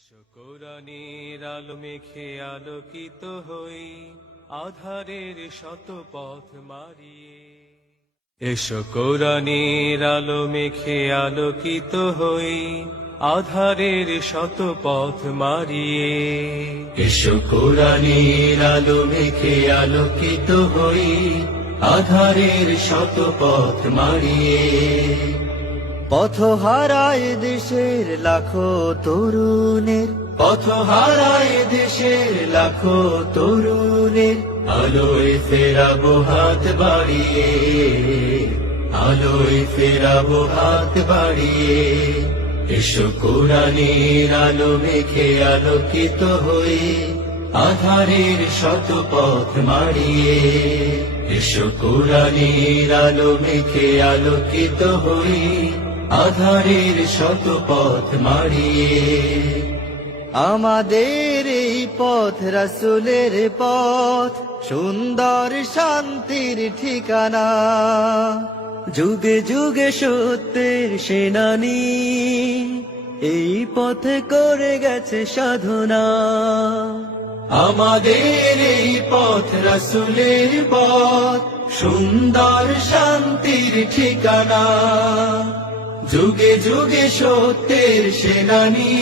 এসো কোরআনের আলো মেখে আলোকিত হই, আধারের শত পথ মারিয়ে। এসো কোরআনের আলো মেখে আলোকিত হই, আধারের শত পথ মারিয়ে। এসো কোরআনের আলো মেখে আলোকিত হই, আধারের শত পথ মারিয়ে। পথ হারায় দেশের লাখো তরুণের, পথ হারায় দেশের লাখো তরুণের, আলোয় ফেরাবো হাত বাড়িয়ে, আলোয় ফেরাবো হাত বাড়িয়ে। এসো কোরআনের আলো মেখে আলোকিত হই, আধারের শত পথ মারিয়ে। এসো কোরআনের আলো মেখে আলোকিত হই, আধারের শত পথ মারিয়ে। আমাদের এই পথ রাসূলের পথ, সুন্দর শান্তির ঠিকানা, যুগে যুগে সত্যের সেনানী, এই পথে করে গেছে সাধনা। আমাদের এই পথ রাসূলের পথ, সুন্দর শান্তির ঠিকানা, যুগে যুগে সত্যের সেনানী।